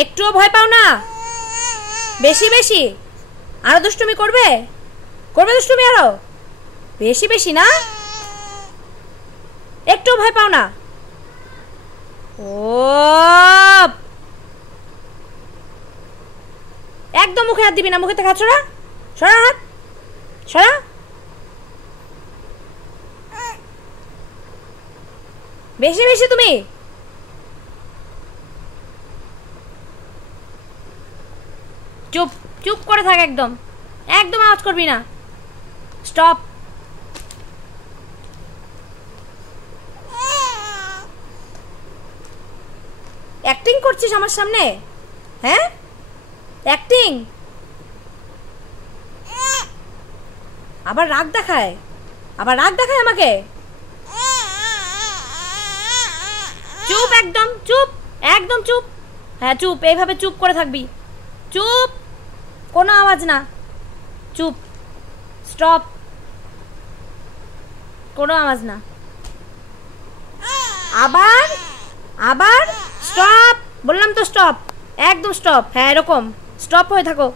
একটুও ভয় পাও না? বেশি বেশি আরো দুষ্টুমি করবে? করবে দুষ্টুমি আরো বেশি বেশি না? একটুও ভয় পাও না? ও একদম মুখে হাত দিবি না, মুখে থেকে হাত সরা, সরা হাত সরা। বেশি বেশি তুমি। চুপ চুপ করে থাক, একদম একদম আওয়াজ করবি না। স্টপ। অ্যাক্টিং করছিস আমার সামনে? হ্যাঁ অ্যাক্টিং, আবার রাগ দেখায়, আবার রাগ দেখায় আমাকে। চুপ একদম চুপ, একদম চুপ। হ্যাঁ চুপ, এইভাবে চুপ করে থাকবি। চুপ, কোনো আওয়াজ না, চুপ। স্টপ, কোনো আওয়াজ না। আবার আবার স্টপ বললাম তো, স্টপ, একদম স্টপ। হ্যাঁ এরকম স্টপ হয়ে থাকো।